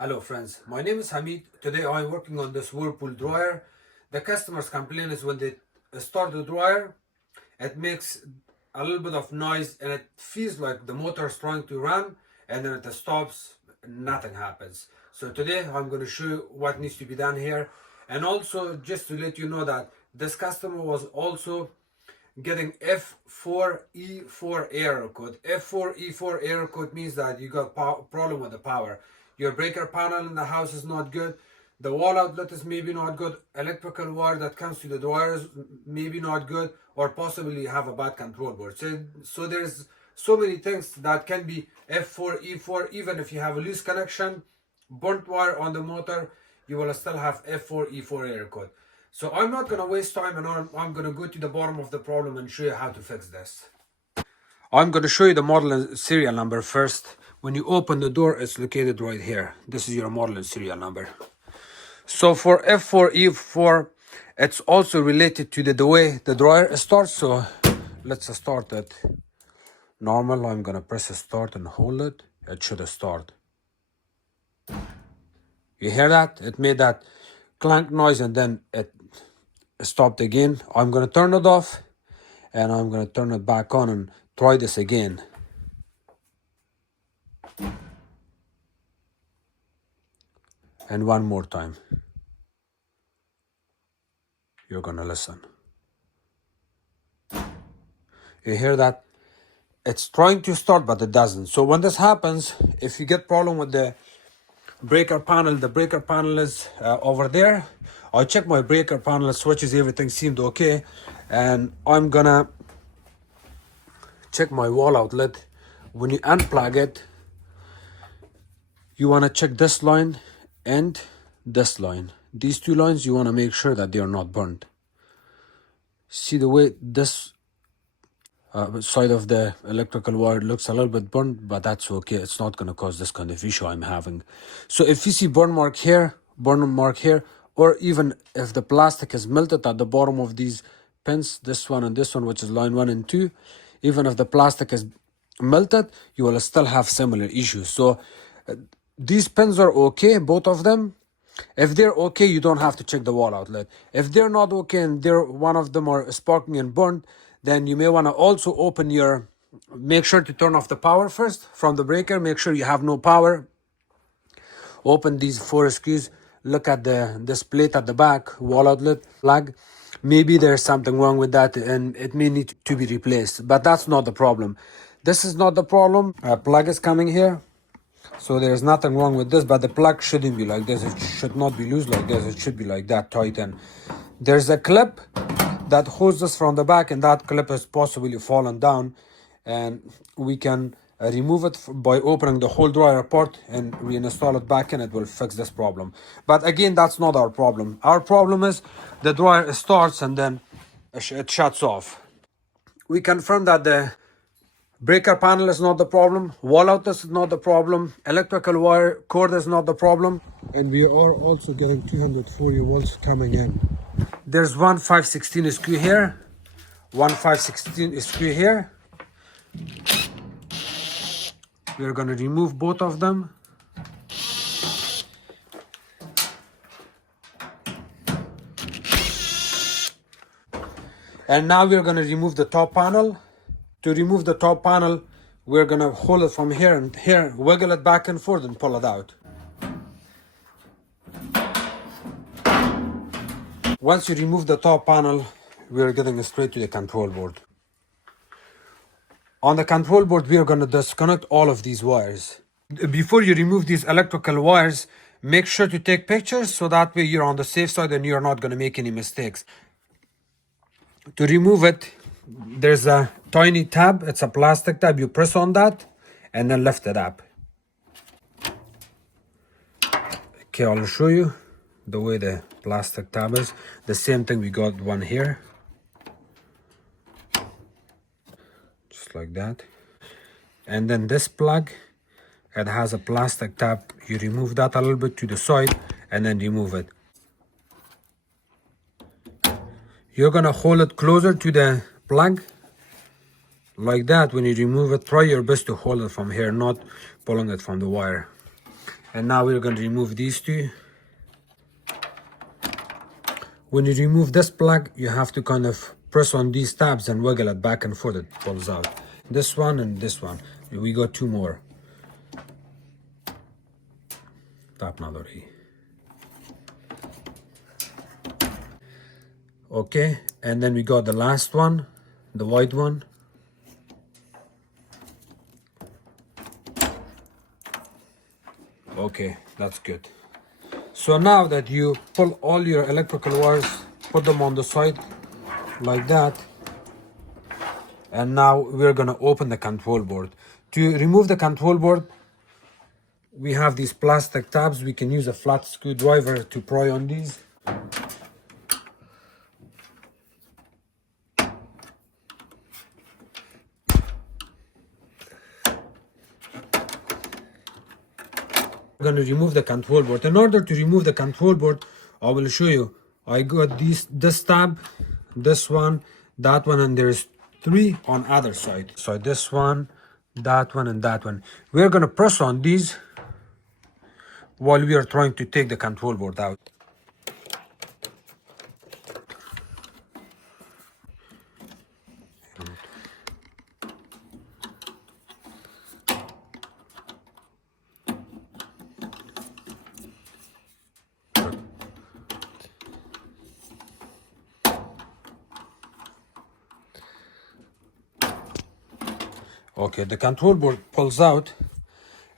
Hello friends, my name is Hamid. Today I'm working on this Whirlpool dryer. The customer's complaint is when they start the dryer, it makes a little bit of noise and it feels like the motor is trying to run, and then it stops, nothing happens. So today I'm going to show you what needs to be done here, and also just to let you know that this customer was also getting F4E4 error code. F4E4 error code means that you got problem with the power. Your breaker panel in the house is not good. The wall outlet is maybe not good. Electrical wire that comes to the dryer is maybe not good, or possibly you have a bad control board. So there's so many things that can be F4E4. Even if you have a loose connection, burnt wire on the motor, you will still have F4E4 error code. So I'm not going to waste time, and I'm going to go to the bottom of the problem and show you how to fix this. I'm going to show you the model and serial number first. When you open the door, it's located right here. This is your model and serial number. So for F4E4, it's also related to the way the dryer starts. So let's start it normal. I'm going to press start and hold it. It should start. You hear that? It made that clank noise and then it stopped again. I'm going to turn it off and I'm going to turn it back on and try this again. And one more time. You're going to listen. You hear that? It's trying to start, but it doesn't. So when this happens, if you get problem with the breaker panel, the breaker panel is over there. I check my breaker panel, switches, everything seemed okay. And I'm gonna check my wall outlet. When you unplug it, you wanna check this line and this line. These two lines, you wanna make sure that they are not burnt. See the way this side of the electrical wire looks a little bit burnt, but that's okay. It's not going to cause this kind of issue I'm having. So if you see burn mark here, or even if the plastic is melted at the bottom of these pins, this one and this one, which is line 1 and 2, even if the plastic is melted, you will still have similar issues. So these pins are okay, both of them. If they're okay, you don't have to check the wall outlet. If they're not okay and one of them are sparking and burnt, then you may want to also make sure to turn off the power first from the breaker. Make sure you have no power. Open these 4 screws. Look at this plate at the back, wall outlet plug. Maybe there's something wrong with that and it may need to be replaced, but that's not the problem. This is not the problem. Plug is coming here. So there's nothing wrong with this, but the plug shouldn't be like this. It should not be loose like this. It should be like that, tight. And there's a clip that holds this from the back, and that clip has possibly fallen down, and we can remove it by opening the whole dryer apart and reinstall it back in. It will fix this problem. But again, that's not our problem. Our problem is the dryer starts and then it shuts off. We confirm that the breaker panel is not the problem, wall outlet is not the problem, electrical wire cord is not the problem, and we are also getting 240 volts coming in. There's one 516 screw here, one 516 screw here. We're going to remove both of them. And now we're going to remove the top panel. To remove the top panel, we're going to hold it from here and here, wiggle it back and forth and pull it out. Once you remove the top panel, we're getting straight to the control board. On the control board, we are going to disconnect all of these wires. Before you remove these electrical wires, make sure to take pictures so that way you're on the safe side and you're not going to make any mistakes. To remove it, there's a tiny tab. It's a plastic tab. You press on that and then lift it up. Okay, I'll show you the way the plastic tab is. The same thing, we got one here. Just like that. And then this plug, it has a plastic tab. You remove that a little bit to the side and then remove it. You're gonna hold it closer to the plug like that. When you remove it, try your best to hold it from here, not pulling it from the wire. And now we're going to remove these two. When you remove this plug, you have to kind of press on these tabs and wiggle it back and forth. It pulls out. This one and this one. We got two more. Tap nadori. Okay, and then we got the last one, the white one. Okay, that's good. So now that you pull all your electrical wires, put them on the side like that. And now we're gonna open the control board. To remove the control board, we have these plastic tabs. We can use a flat screwdriver to pry on these. We're going to remove the control board. In order to remove the control board, I will show you. I got this tab, this one, that one, and there's three on other side. So this one, that one, and that one. We're going to press on these while we are trying to take the control board out. Okay, the control board pulls out,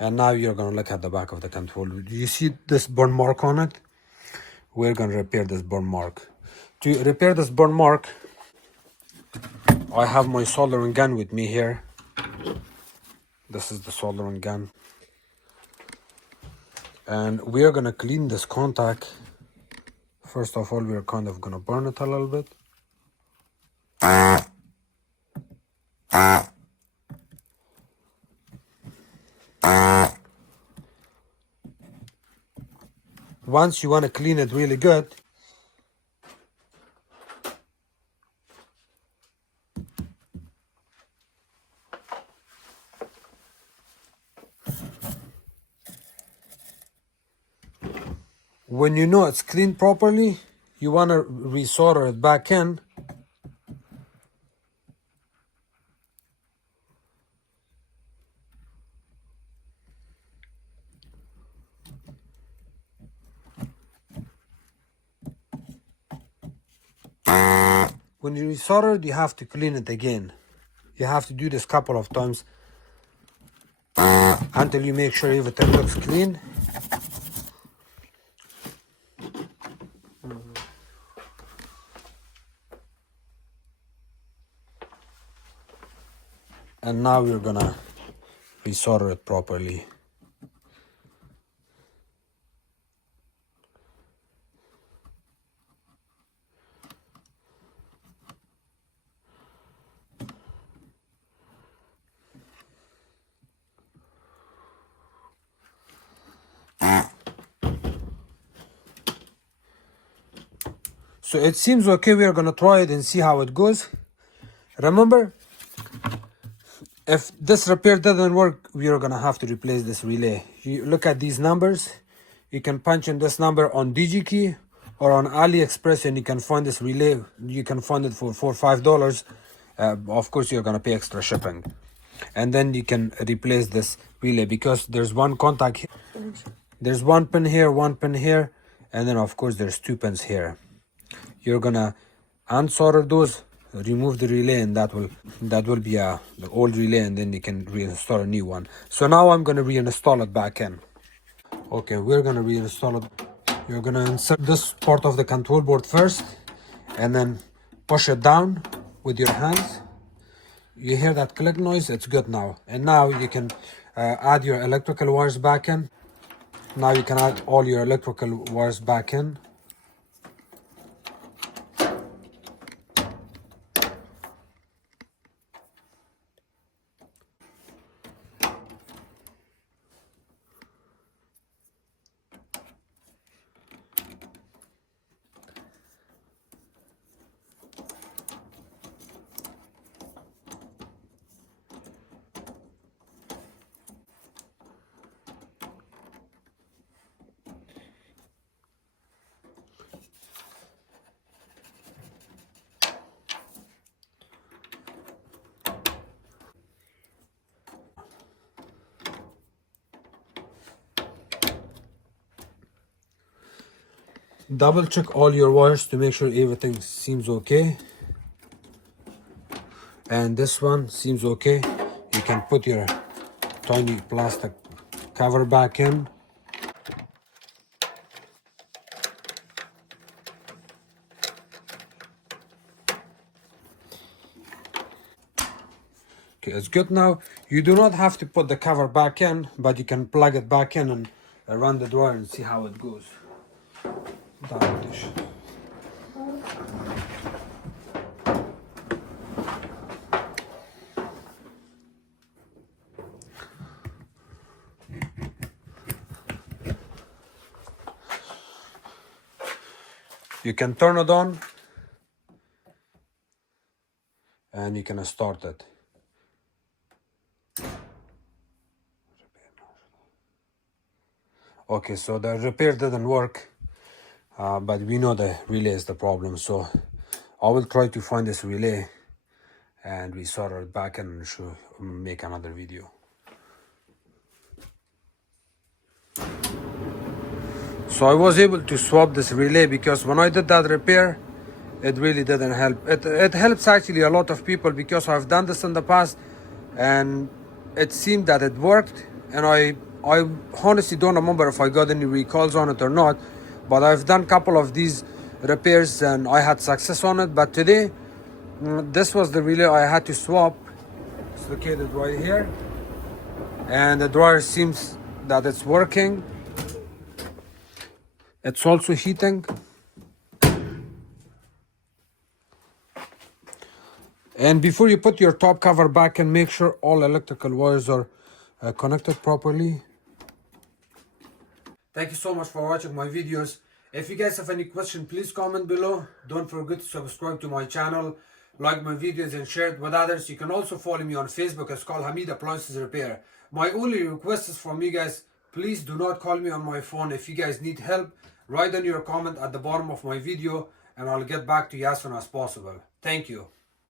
and now you're going to look at the back of the control board. Do you see this burn mark on it? We're going to repair this burn mark. To repair this burn mark, I have my soldering gun with me here. This is the soldering gun. And we're going to clean this contact. First of all, we're kind of going to burn it a little bit. Once you want to clean it really good, when you know it's cleaned properly, you want to resolder it back in. When you resolder it, you have to clean it again. You have to do this a couple of times until you make sure everything looks clean. And now we're gonna resolder it properly. So it seems okay. We are gonna try it and see how it goes. Remember, if this repair doesn't work, we are gonna have to replace this relay. You look at these numbers. You can punch in this number on DigiKey or on AliExpress, and you can find this relay. You can find it for $4 or $5. Of course, you're gonna pay extra shipping, and then you can replace this relay because there's one contact here. There's one pin here, and then of course there's two pins here. You're gonna unsolder those, remove the relay, and that will be the old relay, and then you can reinstall a new one. So now I'm gonna reinstall it back in. Okay, we're gonna reinstall it. You're gonna insert this part of the control board first, and then push it down with your hands. You hear that click noise? It's good now. And now you can add your electrical wires back in. Now you can add all your electrical wires back in. Double check all your wires to make sure everything seems okay. And this one seems okay. You can put your tiny plastic cover back in. Okay, it's good now. You do not have to put the cover back in, but you can plug it back in and run the dryer and see how it goes. You can turn it on and you can start it. Okay, so the repair didn't work, but we know the relay is the problem, so I will try to find this relay and we solder it back and make another video. So I was able to swap this relay because when I did that repair, it really didn't help. It helps actually a lot of people because I've done this in the past and it seemed that it worked, and I honestly don't remember if I got any recalls on it or not, but I've done a couple of these repairs and I had success on it. But today, this was the relay I had to swap. It's located right here, and the dryer seems that it's working. It's also heating. And before you put your top cover back in, make sure all electrical wires are connected properly. Thank you so much for watching my videos. If you guys have any question, please comment below. Don't forget to subscribe to my channel, like my videos and share it with others. You can also follow me on Facebook. It's called Hamid Appliances Repair. My only request is from you guys, please do not call me on my phone. If you guys need help, write down your comment at the bottom of my video and I'll get back to you as soon as possible. Thank you.